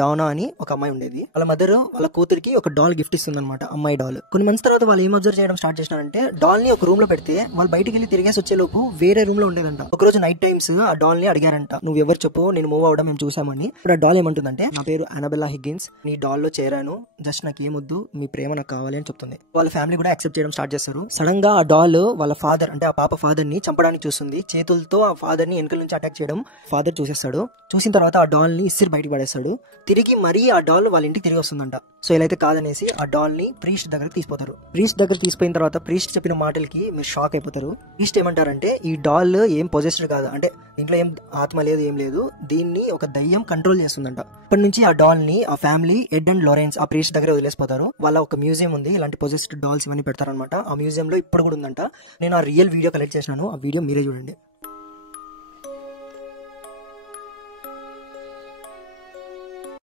Dana అని ఒక అమ్మాయి ఉండేది. వాళ్ళ మదర్ వాళ్ళ కూతురికి ఒక డాల్ గిఫ్ట్ ఇస్తుంది అనమాట, అమ్మాయి డాల్. కొన్ని మంత్స్ తర్వాత వాళ్ళు ఏం అబ్జర్వ్ చేయడం స్టార్ట్ చేసినారంటే, డాల్ ని ఒక రూమ్ లో పెడితే వాళ్ళు బయటికి వెళ్ళి తిరిగేసి వచ్చే లోపు వేరే రూమ్ లో ఉండేదంట. ఒక రోజు నైట్ టైమ్స్ ఆ డాల్ ని అడిగారంట, నువ్వు ఎవరు చెప్పు, నేను మూవ్ అవడం మేము చూసామని. ఇప్పుడు ఆ డాల్ ఏమంటుందంటే, నా పేరు అనబెల్లా హిగ్గిన్స్, నీ డాల్ లో చేరాను, జస్ట్ నాకు ఏమొద్దు, మీ ప్రేమ నాకు కావాలి అని చెప్తుంది. వాళ్ళ ఫ్యామిలీ కూడా యాక్సెప్ట్ చేయడం స్టార్ట్ చేస్తారు. సడన్ గా ఆ డాల్ వాళ్ళ ఫాదర్ అంటే ఆ పాప ఫాదర్ ని చంపడానికి చూస్తుంది. చేతులతో ఆ ఫాదర్ ని వెనకల నుంచి అటాక్ చేయడం ఫాదర్ చూసేస్తాడు. చూసిన తర్వాత ఆ డాల్ ని ఇసిరి బయటకు పడేస్తాడు. తిరిగి మరీ ఆ డాల్ వాళ్ళ ఇంటికి తిరిగి వస్తుందంట. సో ఇలా అయితే కాదనేసి ఆ డాల్ ని ప్రీస్ట్ దగ్గరకు తీసుకుపోతారు. ప్రీస్ట్ దగ్గర తీసుకుపోయిన తర్వాత ప్రీస్ట్ చెప్పిన మాటలకి మీరు షాక్ అయిపోతారు. ప్రీస్ట్ ఏమంటారంటే, ఈ డాల్ ఏం పొజెస్డ్ కాదు, అంటే దీంట్లో ఏం ఆత్మ లేదు, ఏం లేదు, దీన్ని ఒక దయ్యం కంట్రోల్ చేస్తుందంట. ఇప్పటి నుంచి ఆ డాల్ ని ఆ ఫ్యామిలీ ఎడ్ అండ్ లారెన్స్ ఆ ప్రీస్ట్ దగ్గర వదిలేసిపోతారు. వాళ్ళ ఒక మ్యూజియం ఉంది, ఇలాంటి పొజెస్డ్ డాల్స్ ఇవన్నీ పెడతారనమాట. ఆ మ్యూజియం లో ఇప్పుడు కూడా ఉందంట. నేను ఆ రియల్ వీడియో కలెక్ట్ చేసినాను, ఆ వీడియో మీరే చూడండి.